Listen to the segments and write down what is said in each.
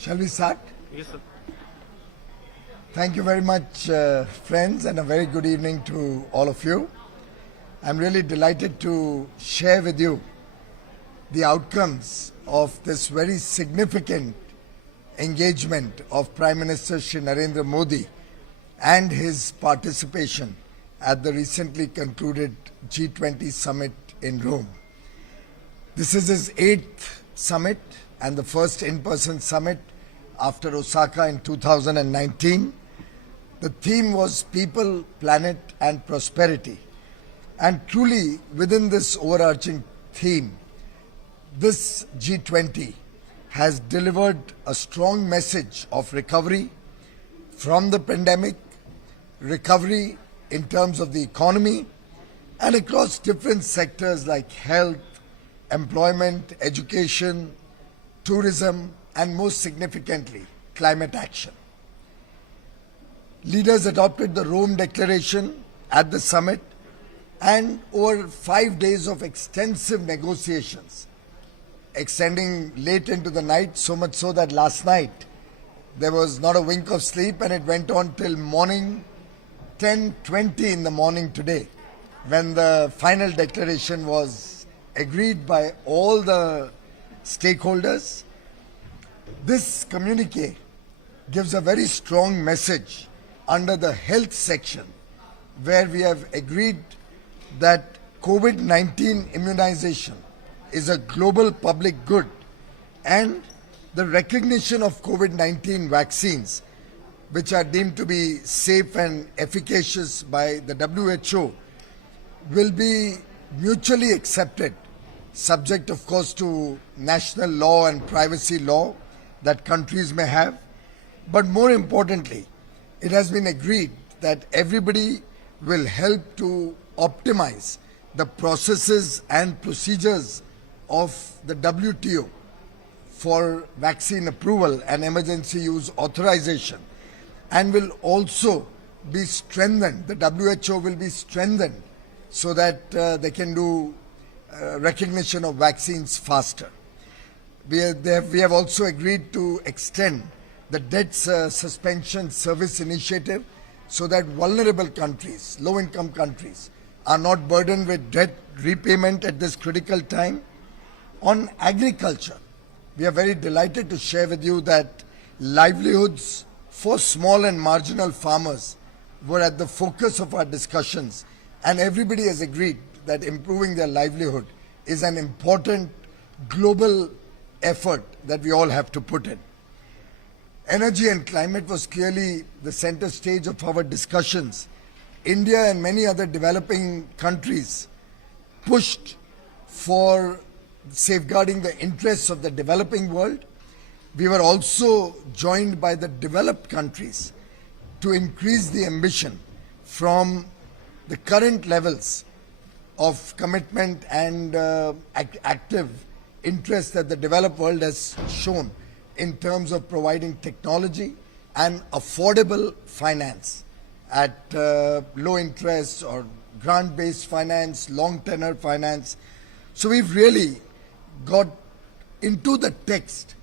Shall we start? Yes, sir. Thank you very much, friends, and a very good evening to all of you. I'm really delighted to share with you the outcomes of this very significant engagement of Prime Minister Shri Narendra Modi and his participation at the recently concluded G20 summit in Rome. This is his 8th summit and the first in-person summit after Osaka in 2019. The theme was People, Planet and Prosperity. And truly, within this overarching theme, this G20 has delivered a strong message of recovery from the pandemic, recovery in terms of the economy, and across different sectors like health, employment, education, tourism, and most significantly, climate action. Leaders adopted the Rome Declaration at the summit, and over 5 days of extensive negotiations, extending late into the night, so much so that last night there was not a wink of sleep, and it went on till morning 10:20 in the morning today, when the final declaration was agreed by all the stakeholders. This communique gives a very strong message under the health section, where we have agreed that COVID-19 immunization is a global public good, and the recognition of COVID-19 vaccines, which are deemed to be safe and efficacious by the WHO, will be mutually accepted, subject of course to national law and privacy law that countries may have. But more importantly, it has been agreed that everybody will help to optimize the processes and procedures of the WTO for vaccine approval and emergency use authorization, and will also be strengthened. The WHO will be strengthened so that they can do recognition of vaccines faster. We have also agreed to extend the debt suspension service initiative so that vulnerable countries, low-income countries, are not burdened with debt repayment at this critical time. On agriculture, we are very delighted to share with you that livelihoods for small and marginal farmers were at the focus of our discussions, and everybody has agreed that improving their livelihood is an important global effort that we all have to put in. Energy and climate was clearly the center stage of our discussions. India and many other developing countries pushed for safeguarding the interests of the developing world. We were also joined by the developed countries to increase the ambition from the current levels of commitment and active interest that the developed world has shown in terms of providing technology and affordable finance at low interest or grant-based finance, long tenor finance. So we've really got into the text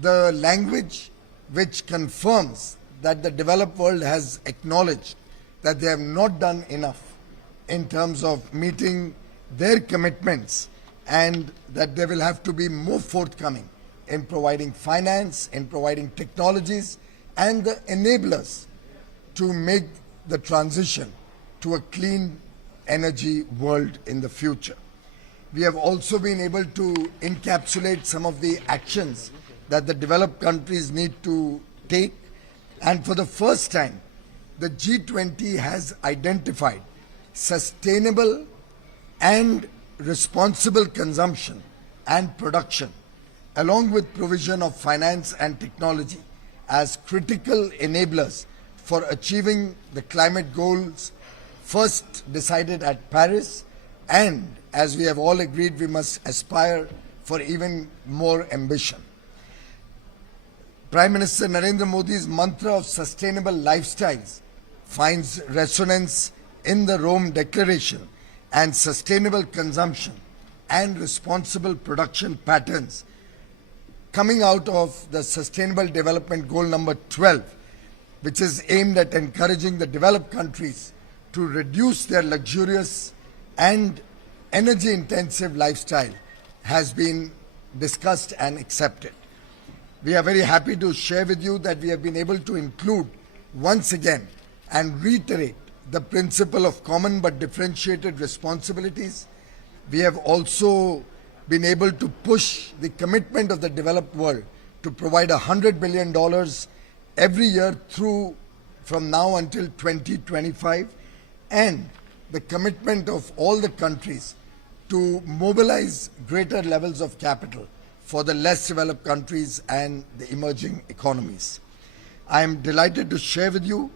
the language which confirms that the developed world has acknowledged that they have not done enough in terms of meeting their commitments, and that they will have to be more forthcoming in providing finance, in providing technologies and the enablers to make the transition to a clean energy world in the future. We have also been able to encapsulate some of the actions that the developed countries need to take, and for the first time, the G20 has identified sustainable and responsible consumption and production, along with provision of finance and technology, as critical enablers for achieving the climate goals first decided at Paris, and as we have all agreed, we must aspire for even more ambition. Prime Minister Narendra Modi's mantra of sustainable lifestyles finds resonance in the Rome Declaration, and sustainable consumption and responsible production patterns coming out of the Sustainable Development Goal number 12, which is aimed at encouraging the developed countries to reduce their luxurious and energy-intensive lifestyle, has been discussed and accepted. We are very happy to share with you that we have been able to include once again and reiterate the principle of common but differentiated responsibilities. We have also been able to push the commitment of the developed world to provide $100 billion every year through from now until 2025, and the commitment of all the countries to mobilize greater levels of capital for the less developed countries and the emerging economies. I am delighted to share with you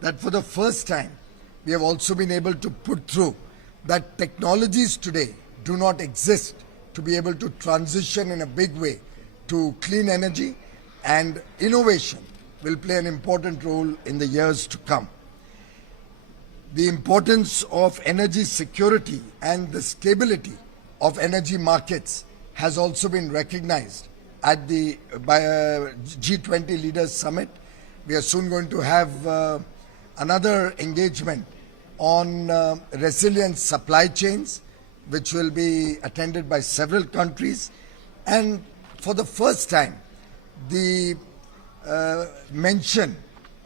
that for the first time, we have also been able to put through that technologies today do not exist to be able to transition in a big way to clean energy, and innovation will play an important role in the years to come. The importance of energy security and the stability of energy markets has also been recognized at the G20 Leaders Summit. We are soon going to have another engagement on resilient supply chains, which will be attended by several countries. And for the first time, the mention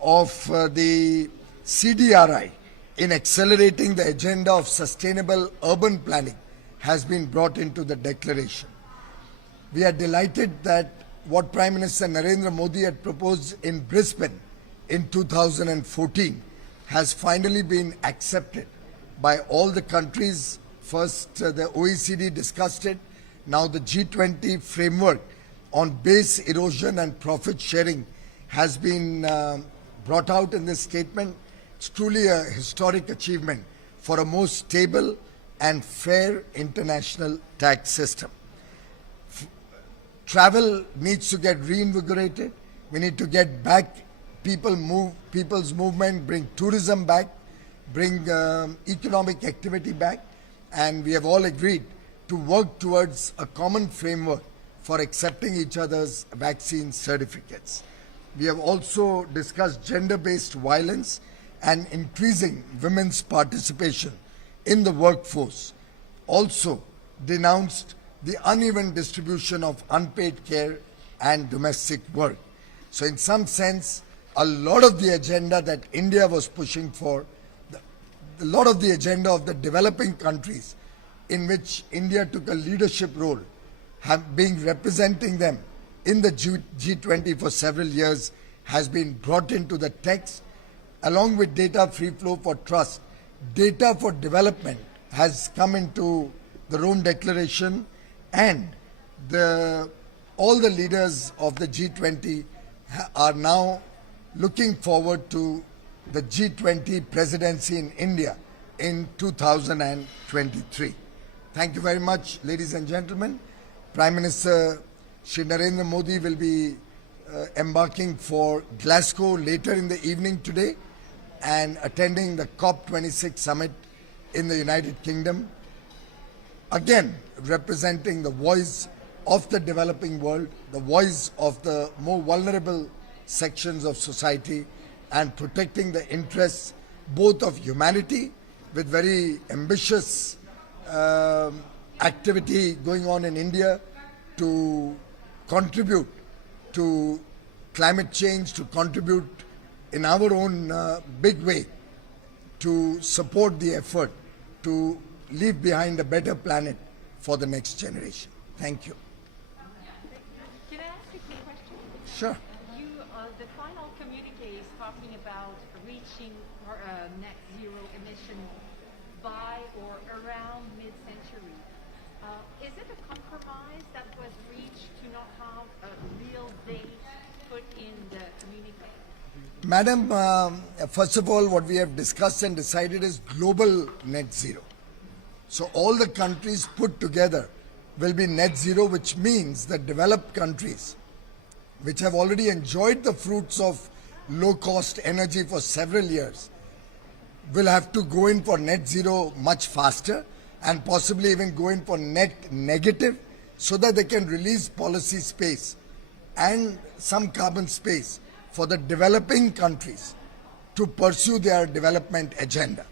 of the CDRI in accelerating the agenda of sustainable urban planning has been brought into the declaration. We are delighted that what Prime Minister Narendra Modi had proposed in Brisbane in 2014 has finally been accepted by all the countries. First, the OECD discussed it. Now the G20 framework on base erosion and profit sharing has been brought out in this statement. It's truly a historic achievement for a more stable and fair international tax system. Travel needs to get reinvigorated. We need to get back people's movement, bring tourism back, bring economic activity back, and we have all agreed to work towards a common framework for accepting each other's vaccine certificates. We have also discussed gender-based violence and increasing women's participation in the workforce. Also denounced the uneven distribution of unpaid care and domestic work. So in some sense, a lot of the agenda that India was pushing for, a lot of the agenda of the developing countries in which India took a leadership role, being representing them in the G20 for several years, has been brought into the text. Along with data free flow for trust, data for development has come into the Rome Declaration, and all the leaders of the G20 are now looking forward to the G20 presidency in India in 2023. Thank you very much, ladies and gentlemen. Prime Minister Shri Narendra Modi will be embarking for Glasgow later in the evening today and attending the COP26 summit in the United Kingdom, again representing the voice of the developing world, the voice of the more vulnerable sections of society, and protecting the interests both of humanity, with very ambitious activity going on in India to contribute to climate change, to contribute in our own big way to support the effort to leave behind a better planet for the next generation. Thank you. Can I ask you a quick question? Sure. The final communique is talking about reaching net zero emission by or around mid-century. Is it a compromise that was reached to not have a real date put in the communique? Madam, first of all, what we have discussed and decided is global net zero. So all the countries put together will be net zero, which means that developed countries, which have already enjoyed the fruits of low-cost energy for several years, will have to go in for net zero much faster, and possibly even go in for net negative, so that they can release policy space and some carbon space for the developing countries to pursue their development agenda.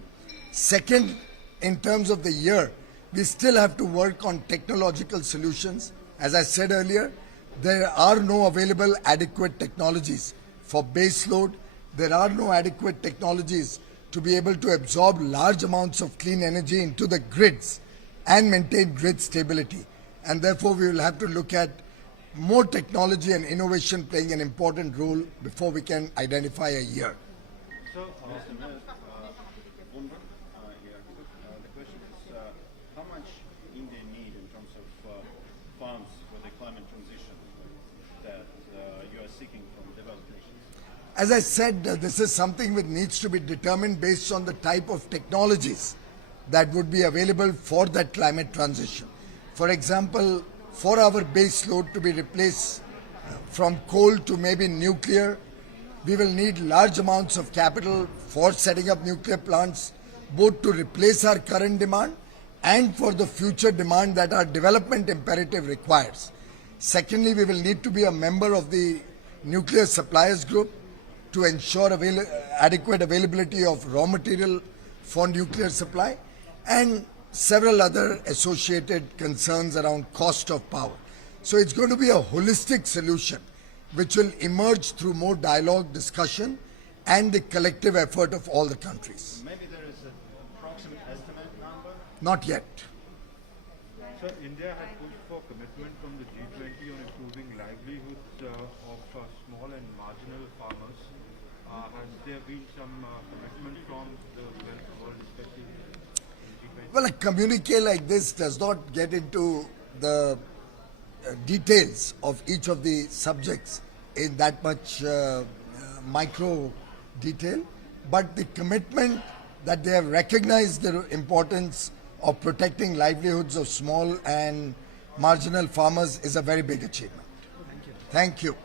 Second, in terms of the year, we still have to work on technological solutions. As I said earlier, there are no available adequate technologies for base load. There are no adequate technologies to be able to absorb large amounts of clean energy into the grids and maintain grid stability. And therefore, we will have to look at more technology and innovation playing an important role before we can identify a year. So, Mr. Mayor, Wunderman here. The question is, how much India need in terms of funds for the climate transition that you are seeking from developed nations? As I said, this is something which needs to be determined based on the type of technologies that would be available for that climate transition. For example, for our base load to be replaced from coal to maybe nuclear, we will need large amounts of capital for setting up nuclear plants, both to replace our current demand and for the future demand that our development imperative requires. Secondly, we will need to be a member of the Nuclear Suppliers Group to ensure adequate availability of raw material for nuclear supply, and several other associated concerns around cost of power. So it's going to be a holistic solution which will emerge through more dialogue, discussion, and the collective effort of all the countries. Maybe there is an approximate estimate number? Not yet. Sir, India had pushed for commitment from the G20 on improving livelihoods of small and marginal farmers. Has there been some commitment from the world, especially in G20? Well, a communique like this does not get into the details of each of the subjects in that much micro detail, but the commitment that they have recognized the importance of protecting livelihoods of small and marginal farmers is a very big achievement. Thank you.